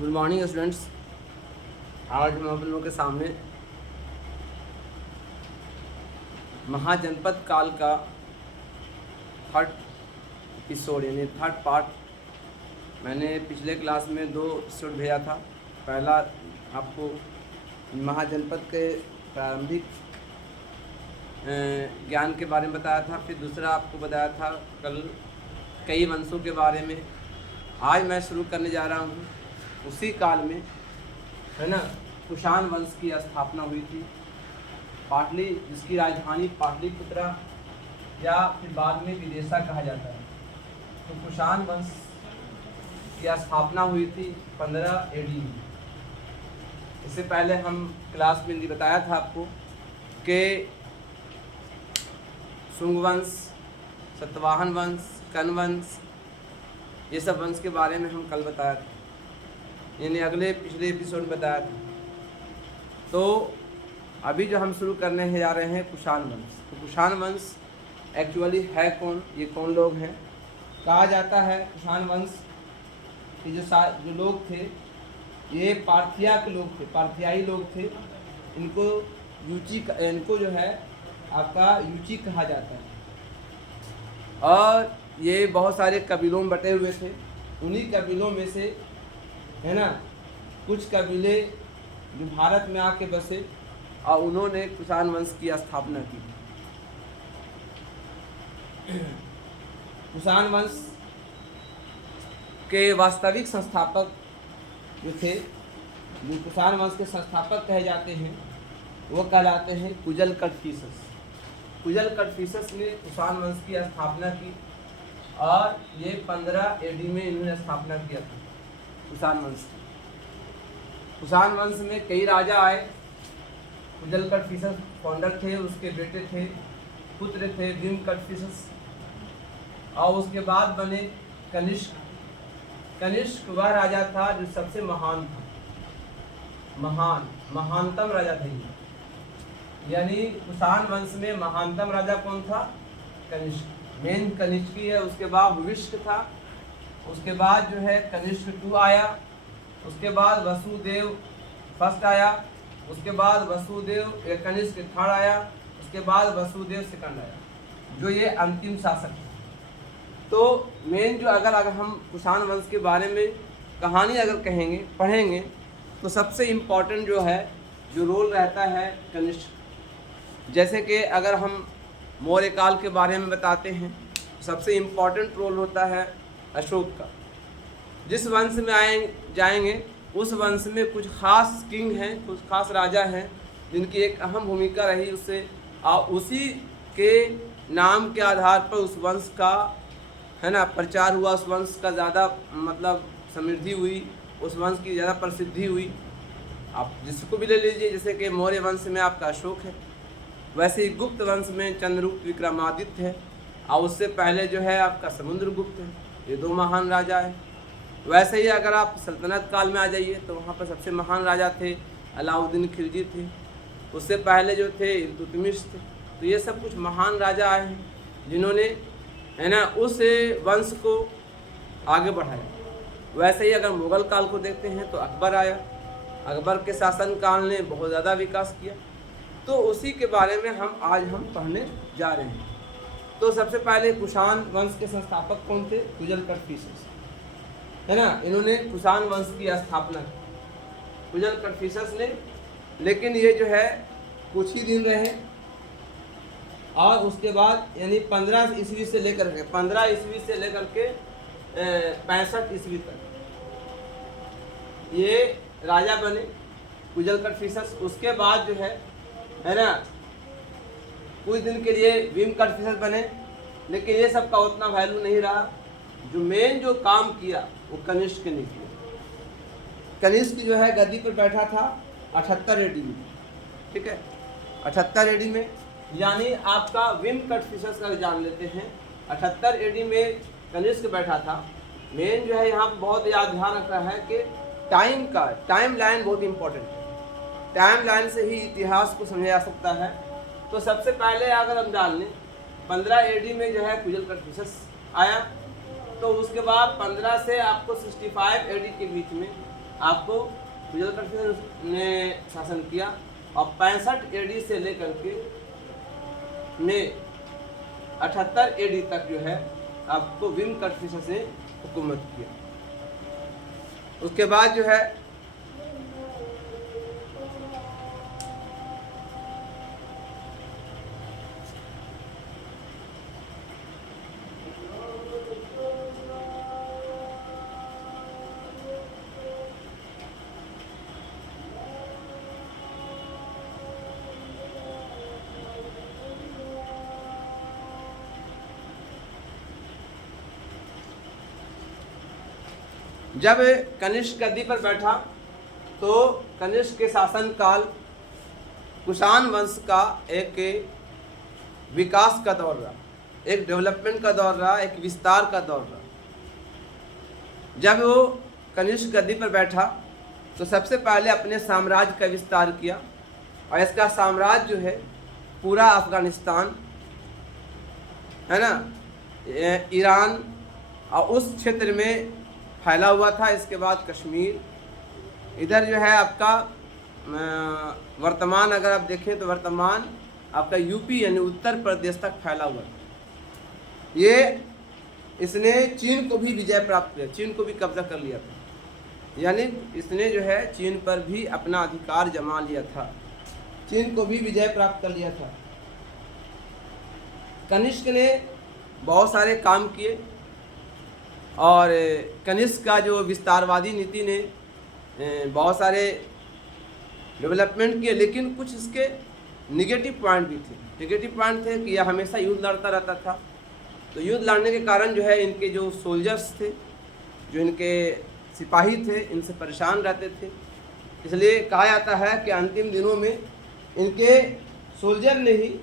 Good morning students. आज हम आप लोगों के सामने महाजनपद काल का थर्ड एपिसोड यानी थर्ड पार्ट मैंने पिछले क्लास में 2 एपिसोड भेजा था। पहला आपको महाजनपद के प्रारंभिक ज्ञान के बारे में बताया था, फिर दूसरा आपको बताया था कल कई वंशों के बारे में। आज मैं शुरू करने जा रहा हूँ उसी काल में, है ना, कुषाण वंश की स्थापना हुई थी। पाटली, जिसकी राजधानी पाटलिपुत्रा या फिर बाद में विदेशा कहा जाता है, तो कुषाण वंश की स्थापना हुई थी 15 एडी में। इससे पहले हम क्लास में बताया था आपको कि शुंग वंश, सतवाहन वंश, कन वंश, ये सब वंश के बारे में हम कल बताया था, यानी पिछले एपिसोड में बताया था। तो अभी जो हम शुरू करने जा रहे हैं कुषाण वंश। तो कुषाण वंश एक्चुअली है कौन, ये कौन लोग हैं? कहा जाता है कुषाण वंश के जो लोग थे ये पार्थिया के लोग थे, पार्थियाई लोग थे। इनको जो है आपका यूची कहा जाता है, और ये बहुत सारे कबीलों में बटे हुए थे। उन्हीं कबीलों में से, है ना, कुछ कबीले जो भारत में आके बसे और उन्होंने कुषाण वंश की स्थापना की। कुषाण वंश के वास्तविक संस्थापक जो थे, जो कुषाण वंश के संस्थापक कहे जाते हैं, वो कहलाते हैं कुजल कटफिसस। कुजल कटफिसस ने कुषाण वंश की स्थापना की और ये 15 एडी में इन्होंने स्थापना किया था कुषाण वंश की। कुषाण वंश में कई राजा आए। कुजल कटफिसस फाउंडर थे, उसके बेटे थे, पुत्र थे भीम कटफिसस, और उसके बाद बने कनिष्क। कनिष्क वह राजा था जो सबसे महान था, महानतम राजा थे। यानी कुषाण वंश में महानतम राजा कौन था? कनिष्क। मेन कनिष्क ही है, उसके बाद भूमिष्ठ था, उसके बाद जो है कनिष्क 2 आया, उसके बाद वसुदेव फर्स्ट आया, उसके बाद वसुदेव कनिष्क 3rd आया, उसके बाद वसुदेव 2nd आया, जो ये अंतिम शासक है। तो मेन जो अगर हम कुषाण वंश के बारे में कहानी अगर कहेंगे, पढ़ेंगे, तो सबसे इम्पोर्टेंट जो है, जो रोल रहता है कनिष्क। जैसे कि अगर हम मौर्य काल के बारे में बताते हैं, सबसे इम्पोर्टेंट रोल होता है अशोक का। जिस वंश में जाएंगे उस वंश में कुछ खास किंग हैं, कुछ खास राजा हैं जिनकी एक अहम भूमिका रही उससे, और उसी के नाम के आधार पर उस वंश का, है ना, प्रचार हुआ, उस वंश का ज़्यादा मतलब समृद्धि हुई, उस वंश की ज़्यादा प्रसिद्धि हुई। आप जिसको भी ले लीजिए, जैसे कि मौर्य वंश में आपका अशोक है, वैसे ही गुप्त वंश में चंद्रगुप्त विक्रमादित्य है, और उससे पहले जो है आपका समुद्रगुप्त है। ये 2 महान राजा हैं। वैसे ही अगर आप सल्तनत काल में आ जाइए तो वहाँ पर सबसे महान राजा थे अलाउद्दीन खिलजी थे, उससे पहले जो थे इल्तुतमिश थे। तो ये सब कुछ महान राजा आए हैं जिन्होंने, है ना, उस वंश को आगे बढ़ाया। वैसे ही अगर मुग़ल काल को देखते हैं तो अकबर आया, अकबर के शासनकाल ने बहुत ज़्यादा विकास किया। तो उसी के बारे में आज हम पढ़ने जा रहे हैं। तो सबसे पहले कुषाण वंश के संस्थापक कौन थे? कुजल कटफिसस, है ना, इन्होंने कुषाण वंश की स्थापना की, कुजल कटफिसस ने। लेकिन ये जो है कुछ ही दिन रहे, और उसके बाद यानी 15 ईस्वी से लेकर के 65 ईस्वी तक ये राजा बने कुजल कटफिसस। उसके बाद जो है ना, कुछ दिन के लिए भीम कटफिसस बने, लेकिन ये सब का उतना वैल्यू नहीं रहा। जो मेन जो काम किया वो कनिष्क ने किया। कनिष्क जो है गद्दी पर बैठा था 78 एडी में, ठीक है, 78 एडी में। यानी आपका भीम कटफिसस का जान लेते हैं, 78 एडी में कनिष्क बैठा था। मेन जो है यहाँ बहुत याद ध्यान रखना है कि टाइम लाइन बहुत इंपॉर्टेंट है। टाइम लाइन से ही इतिहास को समझा जा सकता है। तो सबसे पहले अगर हम जान लें, 15 एडी में जो है कुजल कटफिसस आया, तो उसके बाद 15 से आपको 65 एडी के बीच में आपको विजुअल कन्फ्यूजन ने शासन किया और 65 AD से लेकर के में 78 AD तक जो है आपको विम कन्फ्यूशस ने हुकूमत किया। उसके बाद जो है जब कनिष्क गद्दी पर बैठा तो कनिष्क के शासन काल कुषाण वंश का एक विकास का दौर रहा, एक डेवलपमेंट का दौर रहा, एक विस्तार का दौर रहा। जब वो कनिष्क गद्दी पर बैठा तो सबसे पहले अपने साम्राज्य का विस्तार किया और इसका साम्राज्य जो है पूरा अफगानिस्तान है ना, ईरान और उस क्षेत्र में फैला हुआ था। इसके बाद कश्मीर, इधर जो है आपका वर्तमान अगर आप देखें तो वर्तमान आपका यूपी यानी उत्तर प्रदेश तक फैला हुआ था। ये इसने चीन को भी विजय प्राप्त किया, चीन को भी कब्जा कर लिया था, यानी इसने जो है चीन पर भी अपना अधिकार जमा लिया था, चीन को भी विजय प्राप्त कर लिया था। कनिष्क ने बहुत सारे काम किए और कनिष्क का जो विस्तारवादी नीति ने बहुत सारे डेवलपमेंट किए, लेकिन कुछ इसके निगेटिव पॉइंट भी थे। निगेटिव पॉइंट थे कि यह हमेशा युद्ध लड़ता रहता था, तो युद्ध लड़ने के कारण जो है इनके जो सोल्जर्स थे, जो इनके सिपाही थे, इनसे परेशान रहते थे। इसलिए कहा जाता है कि अंतिम दिनों में इनके सोल्जर ने ही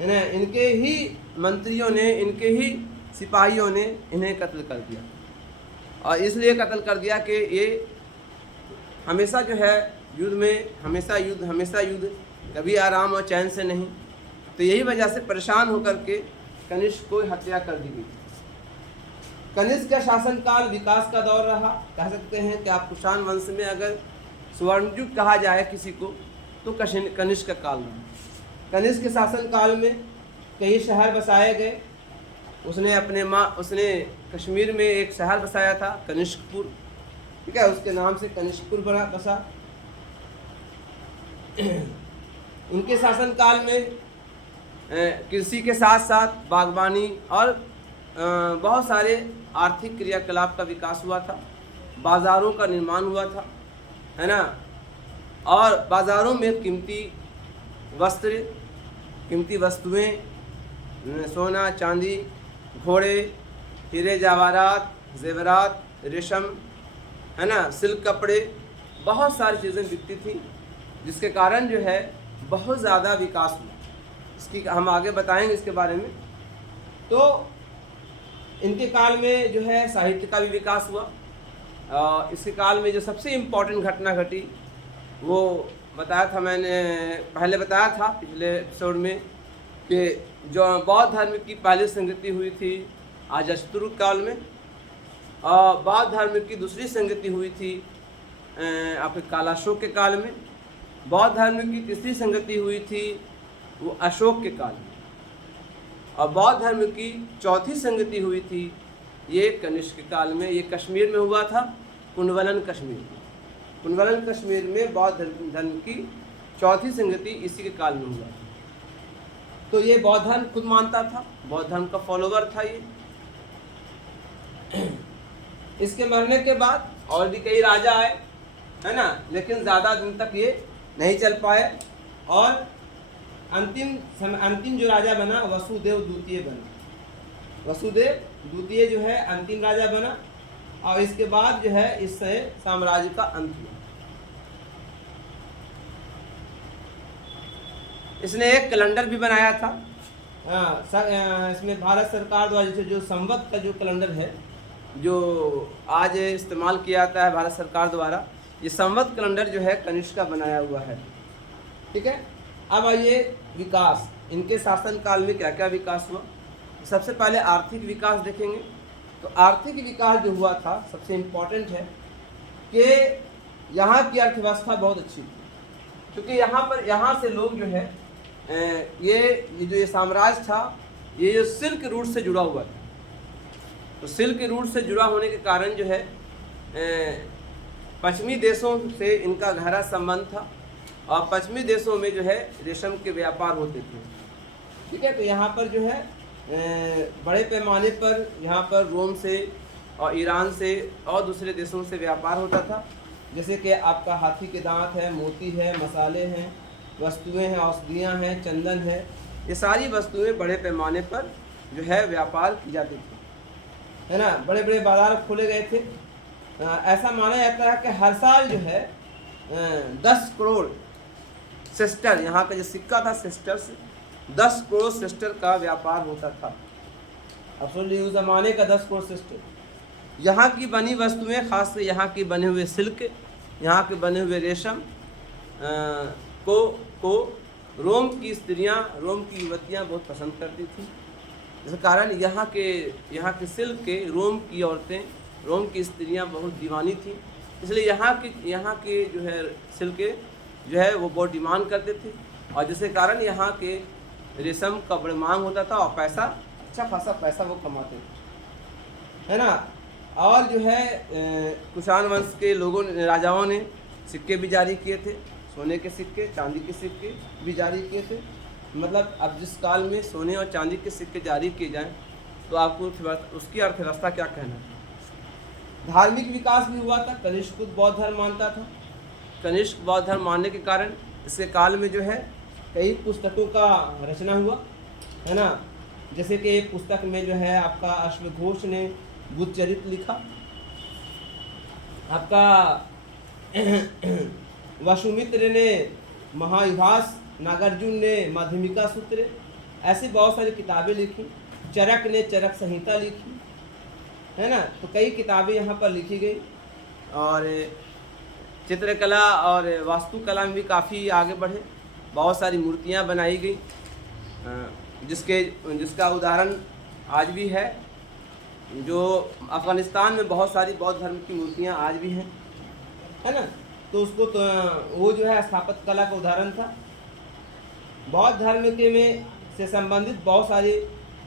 है ना, इनके ही मंत्रियों ने, इनके ही सिपाहियों ने इन्हें कत्ल कर दिया। और इसलिए कत्ल कर दिया कि ये हमेशा जो है युद्ध में, हमेशा युद्ध, कभी आराम और चैन से नहीं। तो यही वजह से परेशान होकर के कनिष्क को हत्या कर दी गई। कनिष्क का शासनकाल विकास का दौर रहा। कह सकते हैं कि आप कुषाण वंश में अगर स्वर्णयुग कहा जाए किसी को तो कनिष्क का काल रहा। कनिष्क के शासनकाल में कई शहर बसाए गए। उसने कश्मीर में एक शहर बसाया था कनिष्कपुर, ठीक है, उसके नाम से कनिष्कपुर बसा। उनके शासनकाल में कृषि के साथ साथ बागवानी और बहुत सारे आर्थिक क्रियाकलाप का विकास हुआ था। बाज़ारों का निर्माण हुआ था, है ना, और बाज़ारों में कीमती वस्तुएं, सोना चांदी, घोड़े, हीरे जवाहरात, जेवरात, रेशम, है ना, सिल्क कपड़े, बहुत सारी चीज़ें बिकती थी, जिसके कारण जो है बहुत ज़्यादा विकास हुआ। इसकी हम आगे बताएंगे इसके बारे में। तो इनके काल में जो है साहित्य का भी विकास हुआ। इसके काल में जो सबसे इम्पोर्टेंट घटना घटी वो बताया था, मैंने पहले बताया था पिछले एपिसोड में, कि जो बौद्ध धर्म की पहली संगति हुई थी अजस्तुरु काल में, और बौद्ध धर्म की दूसरी संगति हुई थी आपके कालाशोक के काल में। बौद्ध धर्म की तीसरी संगति हुई थी वो अशोक के काल में, और बौद्ध धर्म की चौथी संगति हुई थी ये कनिष्क के काल में। ये कश्मीर में हुआ था, कुंडवलन कश्मीर में बौद्ध धर्म की चौथी संगति इसी के काल में हुआ। तो ये बौद्ध धर्म खुद मानता था, बौद्ध धर्म का फॉलोवर था ये। इसके मरने के बाद और भी कई राजा आए, है ना, लेकिन ज़्यादा दिन तक ये नहीं चल पाए, और अंतिम जो राजा बना वसुदेव द्वितीय बना। वसुदेव द्वितीय जो है अंतिम राजा बना, और इसके बाद जो है इससे साम्राज्य का अंत हुआ। इसने एक कैलेंडर भी बनाया था। इसमें भारत सरकार द्वारा जो संवत का जो कैलेंडर है, जो आज इस्तेमाल किया जाता है भारत सरकार द्वारा, ये संवत कैलेंडर जो है कनिष्क का बनाया हुआ है, ठीक है। अब आइए विकास, इनके शासनकाल में क्या क्या विकास हुआ। सबसे पहले आर्थिक विकास देखेंगे। तो आर्थिक विकास जो हुआ था सबसे इम्पोर्टेंट है कि यहाँ की अर्थव्यवस्था बहुत अच्छी थी, क्योंकि यहाँ से लोग जो है ये जो ये साम्राज्य था, ये जो सिल्क रूट से जुड़ा हुआ था। तो सिल्क रूट से जुड़ा होने के कारण जो है पश्चिमी देशों से इनका गहरा संबंध था, और पश्चिमी देशों में जो है रेशम के व्यापार होते थे। ठीक है, तो यहाँ पर जो है बड़े पैमाने पर यहाँ पर रोम से और ईरान से और दूसरे देशों से व्यापार होता था। जैसे कि आपका हाथी के दांत है, मोती है, मसाले हैं, वस्तुएं हैं, औषधियाँ हैं, चंदन है, ये सारी वस्तुएं बड़े पैमाने पर जो है व्यापार की जाती थी, है ना। बड़े बड़े बाजार खोले गए थे। ऐसा माना जाता है कि हर साल जो है 10 करोड़ सिस्टर, यहाँ का जो सिक्का था सिस्टर्स, 10 करोड़ सिस्टर का व्यापार होता था। अब सुन लीजिए, उस ज़माने का 10 करोड़ सिस्टर। यहाँ की बनी वस्तुएं, खास से यहाँ के बने हुए सिल्क, यहाँ के बने हुए रेशम को रोम की स्त्रियाँ, रोम की युवतियाँ बहुत पसंद करती थी। इस कारण यहाँ के सिल्क के रोम की औरतें, रोम की स्त्रियाँ बहुत दीवानी थी। इसलिए यहाँ के जो है सिल्क जो है वो बहुत डिमांड करते थे, और जिसके कारण यहाँ के रेशम का बड़ा मांग होता था, और पैसा, अच्छा खासा पैसा वो कमाते थे, है ना। और जो है कुषाण वंश के लोगों ने, राजाओं ने सिक्के भी जारी किए थे, सोने के सिक्के, चांदी के सिक्के भी जारी किए थे। मतलब अब जिस काल में सोने और चांदी के सिक्के जारी किए जाएं, तो आपको उसकी अर्थव्यवस्था क्या कहना है। धार्मिक विकास भी हुआ था। कनिष्क बौद्ध धर्म मानता था। कनिष्क बौद्ध धर्म मानने के कारण इसके काल में जो है कई पुस्तकों का रचना हुआ, है ना। जैसे कि एक पुस्तक में जो है आपका अश्वघोष ने बुद्ध चरित्र लिखा, आपका वसुमित्र ने महाविभास, नागार्जुन ने माध्यमिका सूत्र, ऐसी बहुत सारी किताबें लिखी। चरक ने चरक संहिता लिखी, है ना। तो कई किताबें यहाँ पर लिखी गई, और चित्रकला और वास्तुकला में भी काफ़ी आगे बढ़े। बहुत सारी मूर्तियाँ बनाई गई, जिसका उदाहरण आज भी है। जो अफ़गानिस्तान में बहुत सारी बौद्ध धर्म की मूर्तियाँ आज भी हैं, है ना। तो उसको तो वो जो है स्थापत्य कला का उदाहरण था। बौद्ध धर्म के में से संबंधित बहुत सारी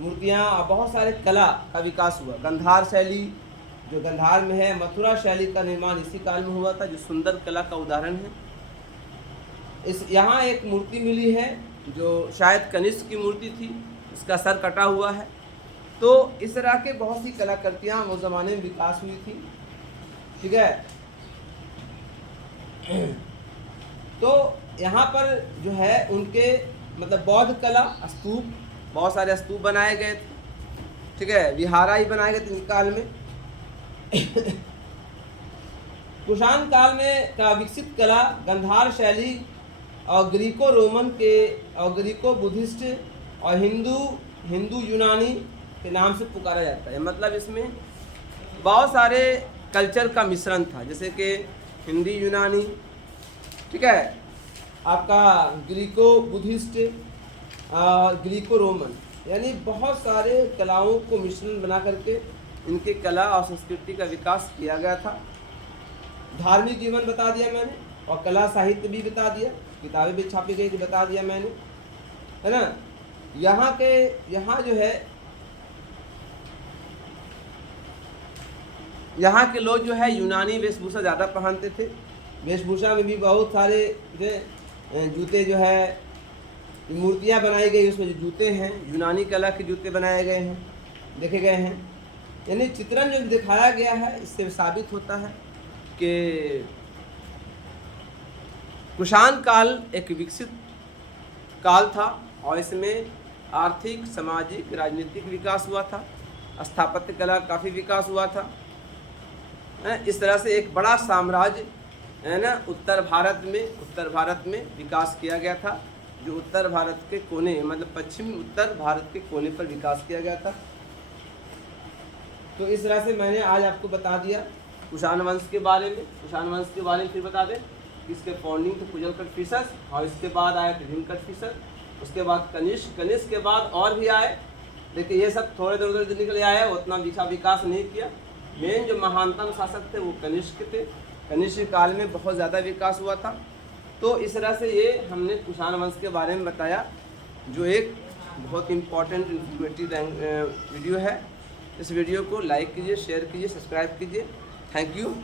मूर्तियाँ और बहुत सारे कला का विकास हुआ। गंधार शैली जो गंधार में है, मथुरा शैली का निर्माण इसी काल में हुआ था, जो सुंदर कला का उदाहरण है। यहाँ एक मूर्ति मिली है जो शायद कनिष्क की मूर्ति थी, इसका सर कटा हुआ है। तो इस तरह के बहुत सी कलाकृतियाँ उस ज़माने में विकास हुई थी, ठीक है। तो यहाँ पर जो है उनके मतलब बौद्ध कला, स्तूप, बहुत सारे स्तूप बनाए गए थे, ठीक है। विहारा ही बनाए गए थे इस काल में। कुषाण काल में का विकसित कला गंधार शैली और ग्रीको रोमन के और ग्रीको बुद्धिस्ट और हिंदू यूनानी के नाम से पुकारा जाता है। मतलब इसमें बहुत सारे कल्चर का मिश्रण था, जैसे कि हिंदी यूनानी, ठीक है, आपका ग्रीको बुद्धिस्ट और ग्रीको रोमन, यानी बहुत सारे कलाओं को मिश्रण बना करके इनके कला और संस्कृति का विकास किया गया था। धार्मिक जीवन बता दिया मैंने, और कला साहित्य भी बता दिया, किताबें भी छापी गई थी बता दिया मैंने, है ना। यहाँ जो है यहाँ के लोग जो है यूनानी वेशभूषा ज़्यादा पहनते थे। वेशभूषा में भी बहुत सारे जूते जो है, मूर्तियाँ बनाई गई, उसमें जो जूते हैं यूनानी कला के जूते बनाए गए हैं, देखे गए हैं। यानी चित्रण जो दिखाया गया है, इससे साबित होता है कि कुषाण काल एक विकसित काल था, और इसमें आर्थिक, सामाजिक, राजनीतिक विकास हुआ था। स्थापत्य कला काफ़ी विकास हुआ था। इस तरह से एक बड़ा साम्राज्य, है ना, उत्तर भारत में विकास किया गया था, जो उत्तर भारत के कोने, मतलब पश्चिम उत्तर भारत के कोने पर विकास किया गया था। तो इस तरह से मैंने आज आपको बता दिया कुषाण वंश के बारे में। कुषाण वंश के बारे में फिर बता दें, इसके फाउंडिंग थे कुजल कटफिसस, और इसके बाद आया टिडिन कटफिसस, उसके बाद कनिष्क के बाद और भी आए। देखिए ये सब थोड़े देर उधर निकले आए, उतना विकास नहीं किया। मेन जो महानतम शासक थे वो कनिष्क थे, कनिष्क काल में बहुत ज़्यादा विकास हुआ था। तो इस तरह से ये हमने कुषाण वंश के बारे में बताया, जो एक बहुत इम्पॉर्टेंट इन्फॉर्मेटिव वीडियो है। इस वीडियो को लाइक कीजिए, शेयर कीजिए, सब्सक्राइब कीजिए। Thank you.